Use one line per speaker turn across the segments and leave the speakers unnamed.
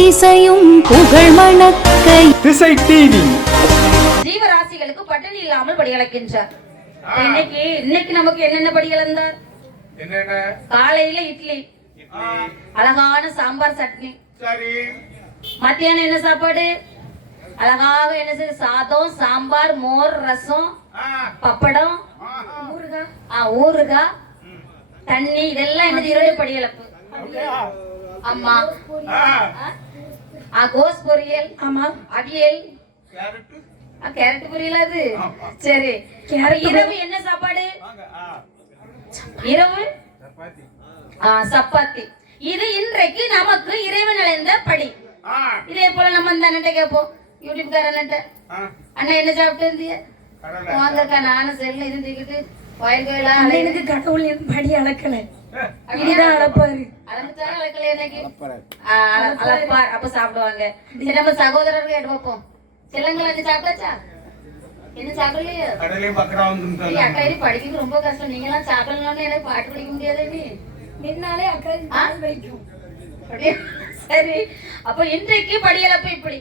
திசையும் புகழ் மணக்க.
திசை டிவி
ஜீவராசிகளுக்கு பட்டினி இல்லாமல் படி அளக்கின்றார் இன்னைக்கு இன்னைக்கு நமக்கு என்னென்ன படி
என்னென்ன?
காலையில இட்லி. அழகான சாம்பார் சட்னி.
சரி.
மத்தியானம் என்ன சாப்பாடு? அழகாக என்ன செய்யுது சாதம் சாம்பார் மோர் ரசம் பப்படம் ஊறுகாய். தண்ணி இதெல்லாம் என்னது? இரண்டு படி இழப்பு ஆமா.
ஆ,
கோஸ் பொரியல்
ஆமா.
அவியல். கேரட் பொரியல் அது? சரி. இரவு என்ன சாப்பாடு? இரவு?
சப்பாத்தி.
ஆ, சப்பாத்தி. இது இன்றைக்கு நமக்கு இறைவன் அடைந்த படி. இதே போல நம்ம இந்த அண்ணன் கேட்போம். யூடியூப்காரன்ட்ட.
ஆ,
அண்ணா என்ன சாப்பிட்டு இருந்தீங்க. வாங்கக்கா நானும் செல்ல இது தூக்கிட்டு கோயில்
எனக்கு கடவுள் படி அளக்கல. அப்படிதான் அளப்பாரு
அளந்துட்டாங்க அளக்கல இன்னைக்கு ஆ, அள- அளப்பார் அப்ப சாப்பிடுவாங்க. சரி நம்ம சகோதரர்கள் செல்லங்களா நீ சாப்பிட்டாச்சா? என்ன சாப்பிடலையோ. அக்கா இது படிக்கிறது ரொம்ப கஷ்டம். நீங்க எல்லாம் சாப்பிடலாம்னு எனக்கு பாட்டு படிக்க முடியாதே நீ.
முன்னாலே அக்கா
அப்படியே? சரி. அப்ப இன்றைக்கு படியளப்பு இப்படி.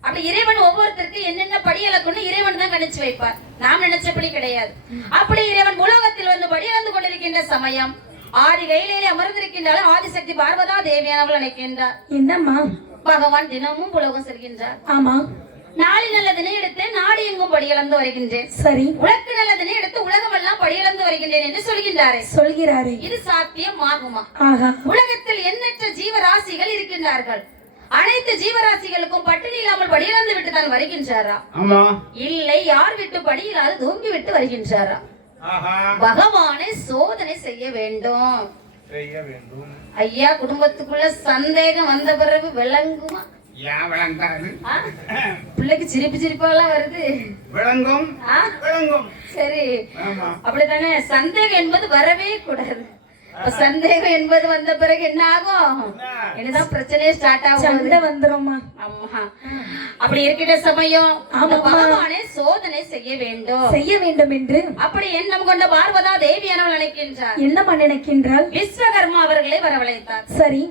அப்ப இறைவன் ஒவ்வொருத்தருக்கு என்னென்ன படியளக்குன்னு இறைவன் தான் கணிச்சு வைப்பார். நாம் நினைச்சபடி கிடையாது. அப்படி இறைவன் உலகத்தில் வந்து படியளந்து கொண்டிருக்கின்ற சமயம் ஆதி கையிலே அமர்ந்திருக்கின்றாலும் ஆதிசக்தி பார்வதா தேவியானவள் நினைக்கின்றார்
என்னம்மா?
பகவான் தினமும் உலகம் செல்கின்றார்.
ஆமா.
நாளை நல்லதினை எடுத்து நாடு எங்கும் படியளந்து வருகின்றேன்.
சரி.
உலக்கு நல்லதினை எடுத்து உலகமெல்லாம் படியளந்து வருகின்றேன் என்று சொல்கின்றாரே.
சொல்கிறாரே.
இது சாத்தியம் ஆகுமா?
ஆகா.
உலகத்தில் எண்ணற்ற ஜீவராசிகள் இருக்கின்றார்கள். அனைத்து ஜீவராசிகளுக்கும் பட்டினி இல்லாமல் படியிழந்து விட்டு தான் வருகின்றாரா?
ஆமா.
இல்லை யார் விட்டு படியில்லாது தூங்கி விட்டு வருகின்றாரா? பகவானை சோதனை செய்ய வேண்டும்.
செய்ய வேண்டும்.
ஐயா குடும்பத்துக்குள்ள சந்தேகம் வந்த பிறகு விளங்குமா? பிள்ளைக்கு சிரிப்பு சிரிப்பாலாம் வருது.
விளங்கும்? விளங்கும்.
சரி. அப்படித்தானே? சந்தேகம் என்பது வரவே கூடாது. சந்தேகம் என்பது வந்த பிறகு என்ன? ஆகும் என்னதான் பிரச்சனையே ஸ்டார்ட் ஆகும்
சண்டை வந்துரும்மா.
ஆமா அப்படி இருக்கிற சமயம் அந்த பகவானை சோதனை செய்ய வேண்டும்.
செய்ய வேண்டும் என்று
அப்படி எண்ணம் கொண்ட பார்வதா தேவியானவள் நினைக்கின்றார்.
என்னம்மா நினைக்கின்றால்
விஸ்வகர்மா அவர்களை வரவழைத்தார்.
சரி.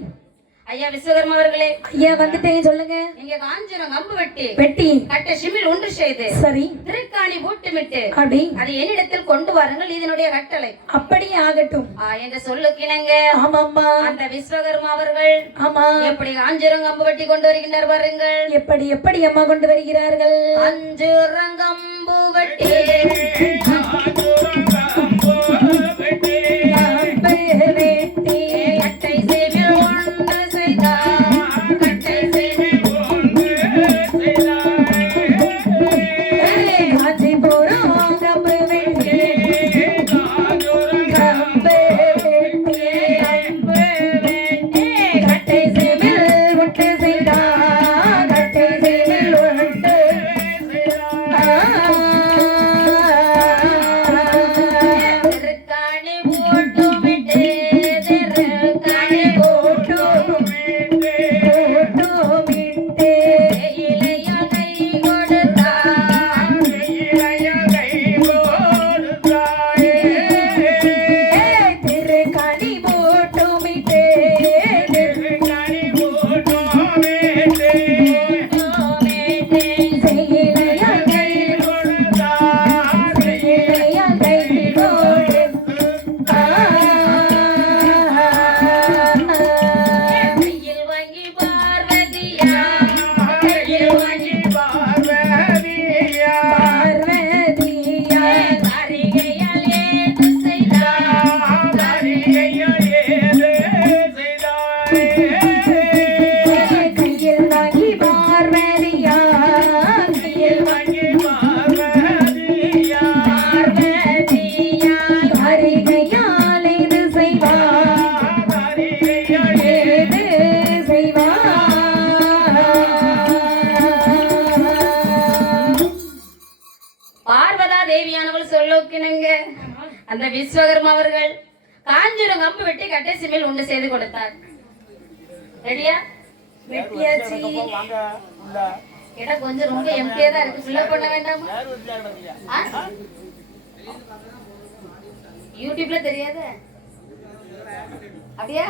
ஐயா விஸ்வகர்மா அவர்களே.
ஐயா வந்துட்டேன் சொல்லுங்க.
நீங்க காஞ்சிரம் கம்பு வெட்டி.
வெட்டி.
கட்ட சிமில் ஒன்று செய்து.
சரி.
திருக்காணி பூட்டுமிட்டு.
அப்படி
அதை என்னிடத்தில் கொண்டு வாருங்கள் இதனுடைய கட்டளை.
அப்படியே ஆகட்டும்.
என்று சொல்லுக்கினங்க
ஆமாம்மா.
அந்த விஸ்வகர்மா அவர்கள்
ஆமா.
எப்படி காஞ்சிரம் கம்பு வெட்டி கொண்டு வருகின்றார் பாருங்கள்.
எப்படி எப்படி அம்மா கொண்டு வருகிறார்கள்?
அஞ்சுரங்கம்பு வெட்டி.
அம்பு வெட்டி.
விஸ்வகர்மா அவர்கள் காஞ்சிரம் கம்பு வெட்டி கட்டை மேல் உண்டு செய்து கொடுத்தார். ரெடியா
வெட்டியாச்சு.
இடம் கொஞ்சம் ரொம்ப எம்டியா தான் இருக்கு. ஃபில்லப் பண்ண வேண்டாமா? யூடியூப்ல தெரியாத? அப்படியா?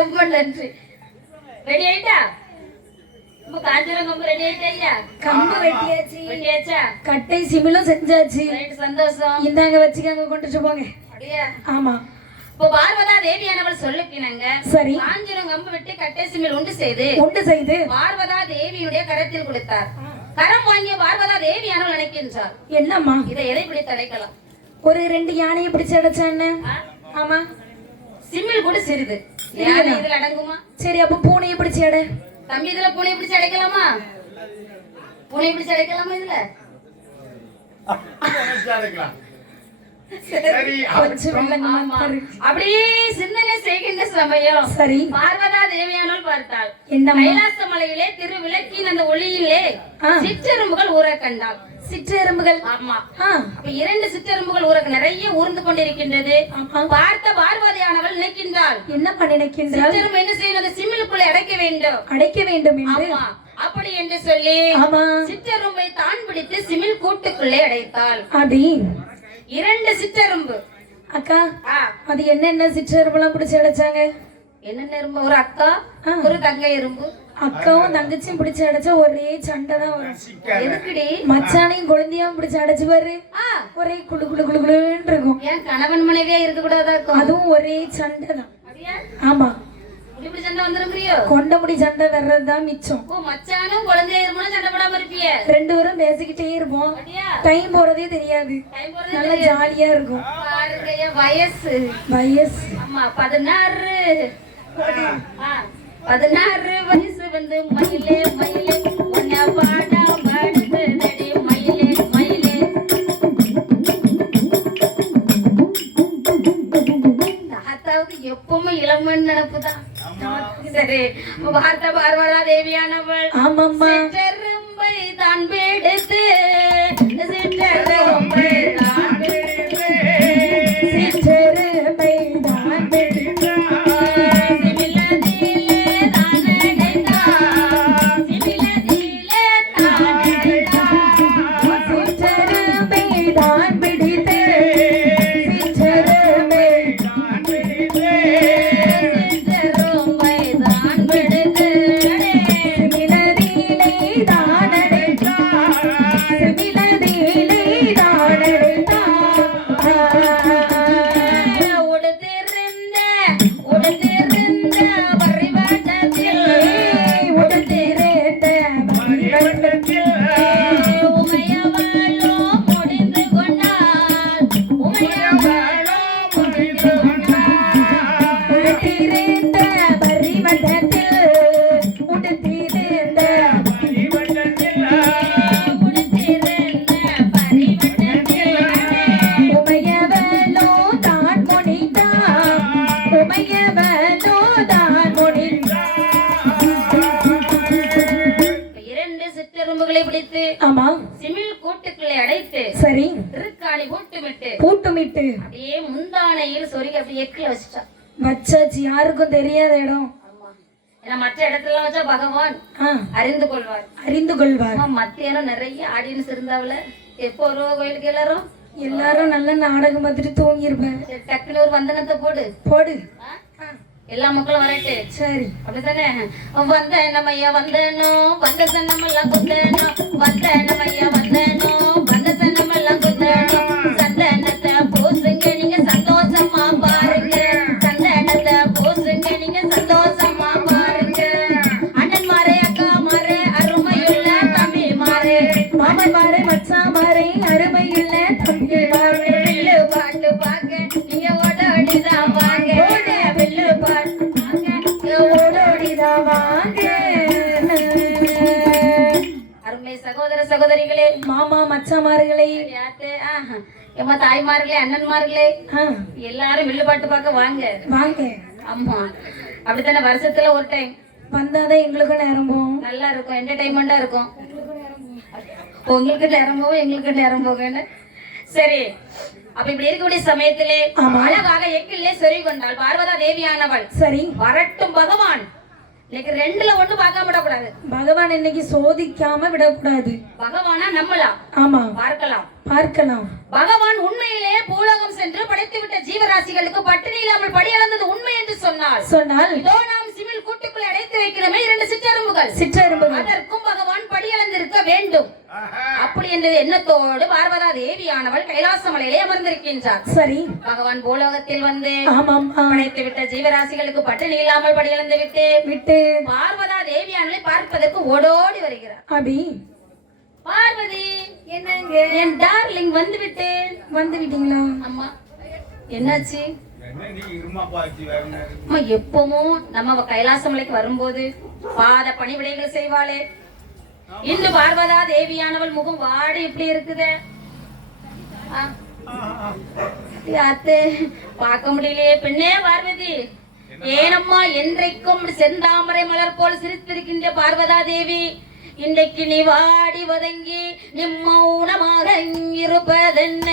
ரொம்ப நன்றி. ரெடி ஆயிட்டா கம்பு ரெடி ஆயிட்டா
கம்பு வெட்டியாச்சு
வெட்டியாச்சா
கட்டை சிமிலும் செஞ்சாச்சு
சந்தோஷம்
இந்தாங்க வச்சுக்கங்க கொண்டுட்டு போங்க
அப்படியா
ஆமா
இப்போ பார்வதா தேவியானவள் சொல்லிக்கினாங்க
சரி
காஞ்சிரம் கம்பு வெட்டி கட்டேசி மேல் உண்டு செய்து
உண்டு செய்து
பார்வதா தேவியுடைய கரத்தில் கொடுத்தார் கரம் வாங்கிய பார்வதா தேவியானவள் நினைக்கின்றார்
என்னம்மா
இதை எதை பிடித்து அடைக்கலாம்
ஒரு ரெண்டு யானையை பிடிச்சு அடைச்சா என்ன
ஆ?
ஆமா
சிம்மில் கூட சிறிது யானை இதுல அடங்குமா
சரி அப்ப பூனையை பிடிச்சு அடை
தம்பி இதுல பூனை பிடிச்சு அடைக்கலாமா? பூனை பிடிச்சு அடைக்கலாமா இதுல?
அடைக்கலாம்
கொஞ்சம் வெள்ளங்கம்மா
ஆமா.
பாரு.
அப்படியே சிந்தனை செய்கின்ற சமயம்.
சரி.
பார்வதா தேவியானவள் பார்த்தாள்.
என்னம்மா
கைலாச மலையிலே திரு விளக்கின் அந்த ஒளியிலே. சிற்றெரும்புகள் ஊற கண்டாள்.
சிற்றெரும்புகள்?
ஆமா. இரண்டு சிற்றெரும்புகள் ஊற நிறைய ஊர்ந்து கொண்டிருக்கின்றது. பார்த்த பார்வதியானவள் நினைக்கின்றாள்.
என்ன பண்ணி
சிற்றெரும்பு என்ன செய்யணும்? சிம்மிலுக்குள்ளே அடைக்க வேண்டும்.
அடைக்க வேண்டும் என்று?
அப்படி என்று சொல்லி சிற்றெரும்பை தான் பிடித்து சிமிழ் கூட்டுக்குள்ளே அடைத்தாள்.
அப்படி.
இரண்டு சிற்றெரும்பு.
அக்கா அது என்னென்ன சிற்றெரும்பெல்லாம் பிடிச்சு அடைச்சாங்க?
என்னென்ன எறும்பு ஒரு அக்கா. ஒரு தங்கை எறும்பு
அக்காவும் தங்கச்சியும் பிடிச்சு அடைச்சா ஒரே சண்டை தான் வரும்.
எதுக்குடி?
மச்சானையும் குழந்தையும் பிடிச்சு அடைச்சு பாரு.
ஆ,
ஒரே குளு குளு குளு குளுன்னு இருக்கும்.
ஏன் கணவன் மனைவியா இருக்க கூடாதா
அதுவும் ஒரே சண்டை தான். ஆமா.
இப்படி சண்டை வந்துருக்கிறியோ?
கொண்ட முடி சண்டை வர்றதுதான் மிச்சம்.
ஓ மச்சானும் குழந்தை எறும்பும் சண்டை போடாம இருப்பிய
ரெண்டு பேரும் பேசிக்கிட்டே இருப்போம். டைம் போறதே தெரியாது. நல்லா ஜாலியா இருக்கும்.
பாருங்க வயசு.
வயசு.
ஆமா பதினாறு. ஆ, பதினாறு வயசு வந்து மயிலே மயிலே. உன்னை பாடா பாடுதடி மயிலே மயிலே. தாத்தாவுக்கு எப்பவுமே இளமன் நினப்புதான் சரி பார்த்த பார்வதா தேவியானவள்
ஆமாம்மா.
சிற்றெரும்பை தான் முந்தானையில் சொருகி அப்படியே எக்கில வச்சுட்டான்.
வச்சாச்சு யாருக்கும் தெரியாத இடம்.
ஏன்னா மற்ற இடத்துல வச்சா பகவான் அறிந்து கொள்வார்.
அறிந்து கொள்வார்.
மத்தியானம் நிறைய ஆடியன்ஸ் இருந்தாவுல எப்போ வருவா கோயிலுக்கு எல்லாரும்?
எல்லாரும் நல்ல நாடகம் பார்த்துட்டு தூங்கியிருப்பேன்.
சரி, டக்குனு ஒரு வந்தனத்தை போடு.
போடு?
எல்லா மக்களும் வரட்டு.
சரி.
அப்படித்தானே? வந்த நம்மையா வந்தனோ? வந்த சன்னமெல்லாம் குந்தனோ வந்த நம்மையா வந்தனோ? வந்த சன்னமெல்லாம் சகோதர சகோதரிகளே
மாமா மச்சாமார்களே.
எம்மா தாய்மார்களே அண்ணன்மார்களே எல்லாரும் வில்லு பாட்டு பார்க்க வாங்க.
வாங்க.
ஆமா அப்படித்தானே வருஷத்துல ஒரு டைம்
வந்தாதான் எங்களுக்கும் நேரம் போகும்.
நல்லா இருக்கும் என்டர்டைன்மெண்டா இருக்கும். உங்களுக்கு நேரம் போகும் எங்களுக்கு நேரம் போகும்னு. சரி அப்ப இப்படி இருக்கக்கூடிய சமயத்திலே. அழகாக எக்கிலே சொறி கொண்டாள் பார்வதா தேவியானவள்.
சரி.
வரட்டும் பகவான். இன்னைக்கு ரெண்டுல ஒண்ணு பார்க்காம விடக்கூடாது.
பகவான் இன்னைக்கு சோதிக்காம விடக்கூடாது.
பகவானா நம்பலாம்
ஆமா.
பார்க்கலாம்.
பார்க்கலாம்.
பகவான் உண்மையிலே பூலோகம் சென்று படைத்துவிட்ட ஜீவராசிகளுக்கு பட்டினி இல்லாமல் படியளந்தது உண்மை என்று சொன்னால்
சொன்னால்
இதோ நாம் சிவில் கூட்டுக்குள் அடைத்து வைக்கிறமே இரண்டு சிற்றரும்புகள்.
சிற்றெரும்புகள்.
அதற்கும் பகவான் படியளந்திருக்க வேண்டும். அப்படி என்ற எண்ணத்தோடு பார்வதா தேவியானவள் கைலாச மலையிலே அமர்ந்திருக்கின்றார்.
சரி.
பகவான் பூலோகத்தில் வந்து
ஆமாம்.
படைத்து விட்ட ஜீவராசிகளுக்கு பட்டினி இல்லாமல் படியளந்து விட்டு
விட்டு.
பார்வதா தேவியானவளை பார்ப்பதற்கு ஓடோடி வருகிறார்.
அபி.
பார்வதி
என்னங்க?
என் டார்லிங் வந்து விட்டேன்
வந்து விட்டீங்களா
அம்மா என்னாச்சு?
நீ
அம்மா எப்பவும் நம்ம கைலாச மலைக்கு வரும்போது பாத பணிவிடைகள் செய்வாளே. இன்று பார்வதா தேவியானவள் முகம் வாடி இப்படி இருக்குதே. அத்தை பார்க்க முடியலையே பெண்ணே பார்வதி. ஏனம்மா என்றைக்கும் செந்தாமரை மலர் போல் சிரித்திருக்கின்ற பார்வதா தேவி. இன்றைக்கு நீ வாடி வதங்கி நிம்மௌனமாக இருப்பதென்ன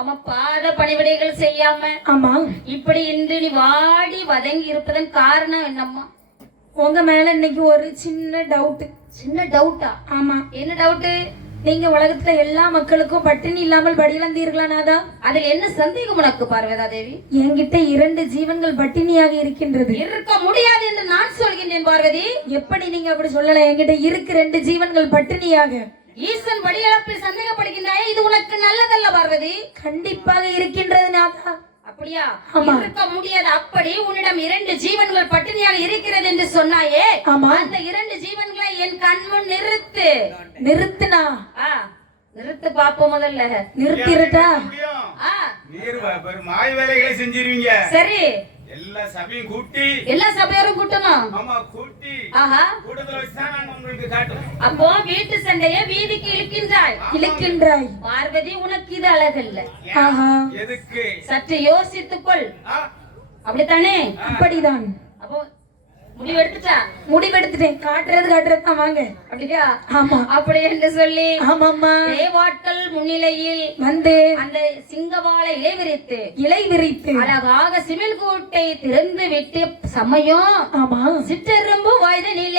அவன் பாத பணிவிடைகள் செய்யாம
ஆமா.
இப்படி இன்று நீ வாடி வதங்கி இருப்பதன் காரணம் என்னம்மா?
உங்க மேல இன்னைக்கு ஒரு சின்ன டவுட்
சின்ன டவுட்டா
ஆமா.
என்ன டவுட்டு
நீங்க உலகத்துல எல்லா மக்களுக்கும் பட்டினி இல்லாமல் படியிழந்தீர்களா நாதா?
அதில் என்ன சந்தேகம் உனக்கு பார்வதா தேவி?
என்கிட்ட இரண்டு ஜீவன்கள் பட்டினியாக இருக்கின்றது.
இருக்க முடியாது என்று நான் சொல்கின்றேன் பார்வதி.
எப்படி நீங்க அப்படி சொல்லலாம் என்கிட்ட இருக்கு ரெண்டு ஜீவன்கள் பட்டினியாக.
ஈசன் வடியளப்பில் சந்தேகப்படுகின்றாயே இது உனக்கு நல்லதல்ல பார்வதி
கண்டிப்பாக இருக்கின்றது நாதா.
அப்படியா. இருக்க முடியாது. அப்படி உன்னிடம் இரண்டு ஜீவன்கள் பட்டினியாக இருக்கிறது என்று சொன்னாயே.
ஆமா.
அந்த இரண்டு ஜீவன்களை என் கண்முன் நிறுத்து.
நிறுத்துனா?
ஆ நிறுத்து பாப்போம் முதல்ல.
நிறுத்திருட்டா?
நீர் மாய் வேலைகளை செஞ்சிருவீங்க.
சரி.
எல்லா சபையும் கூட்டி.
எல்லா சபையோரும் கூட்டணும்.
ஆமா கூட்டி.
ஆஹா.
கூட்டத்துல வச்சுதான் உங்களுக்கு காட்டுறோம்
அப்போ வீட்டு சண்டைய வீதிக்கு இழுக்கின்றாய்.
இழுக்கின்றாய்.
பார்வதி உனக்கு இது அழகல்ல.
ஆஹா.
எதுக்கு?
சற்று யோசித்துக்கொள். அப்படித்தானே?
அப்படிதான்.
அப்போ
முடிவெடுத்துட்டேன். காட்டுறது காட்டுறது தான் வாங்க.
அப்படியா?
ஆமா.
அப்படி என்று சொல்லி
ஆமாம்மா.
தேவாட்கள் முன்னிலையில்
வந்து
அந்த சிங்கவாள இலை விரித்து
இலை விரித்து
அழகாக சிமிழ் கூட்டை திறந்து விட்டு சமயம்
ஆமா.
சிற்றெரும்பு வாய்தனிலே வாய்தனிலே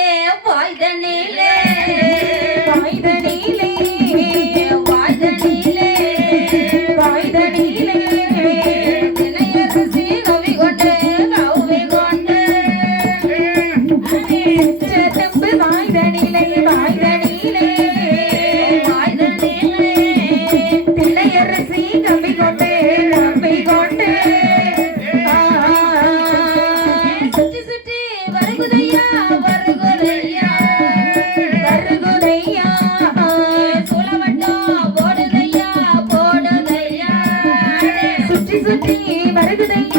வருகுதையா